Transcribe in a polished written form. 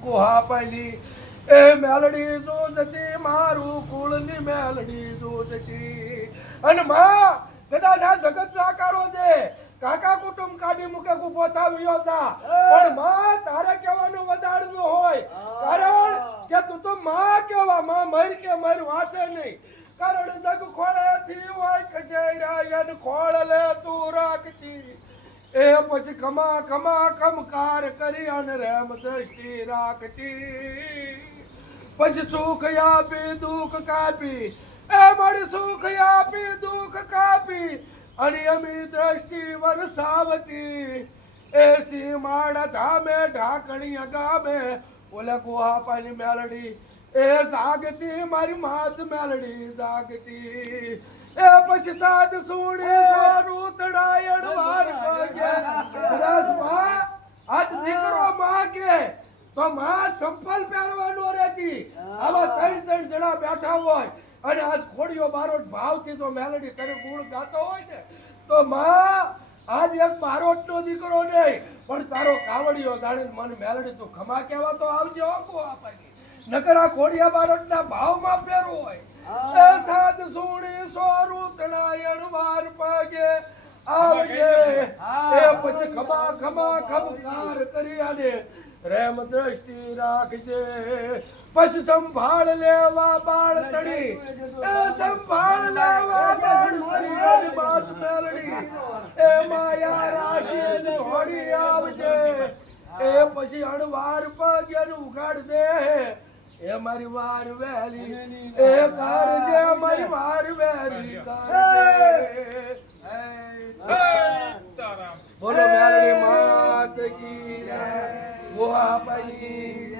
ગુહા પાલી એ મેલડી જોજતી મારું કુળની મેલડી જોજતી અને માં કદાચ આ જગત સાકારો દે કાકા કુટુંબ કાઢી મૂકે ઉભો થાવ્યો તા પણ માં તારે કહેવાનું વધારનું હોય કારણ કે તું તો માં કેવા માં મર કે મર વાસે નહીં કારણ જગ ખોળેથી હોય ખજેડા એન ખોળ લે તું રાખતી એ પછી ખમા ખમા ખમકાર કરી અને રેમ દ્રષ્ટિ રાખતી પછી સુખ આપી દુઃખ કાપી એ મારી સુખ આપી દુઃખ કાપી અને અમી દ્રષ્ટિ વરસાવતી એ સીમાડા ધામે ઢાકણી ગામે ઓલે ગુહા પાલી મેલડી એ જાગતી મારી માત મેલડી જાગતી એ પછી સાદ સુણી સારું તડાયણ વાર પગે રસ માં આજ દીકરો માં કે તો માં સંપલ પહેરવાનો રહેતી આવા ત્રણ જણા બેઠા હોય અને આજ ખોડિયો બારોટ ભાવથી તો મેલડી તને ગુણ ગાતો હોય ને તો માં આજ એક બારોટ નો દીકરો નહીં પણ તારો કાવડિયો જાણે મન મેલડી તું ખમા કહેવા તો આવજો આખો આપવાની નકર આ ખોડિયા બારોટ ના ભાવમાં પહેરવું હોય એ સાદ સુણી સોરું તણાયણ વાર પગે આવજે એ પછી ખમા ખમા ખમકાર કરી આને રેમ દ્રષ્ટિ રાખજે પછી સંભાળ લેવા બાળ તડી એ સંભાળ લેવા બાળ તડી બાત મેલડી એ માયા રાખી છોડી આવજે એ પછી અણવાર પગે ઉગાડ દે એ મારી વાર વેલી એ કરજે મારી વાર વેલી બોલો મેલડી માત કી જય ગુહા પાલી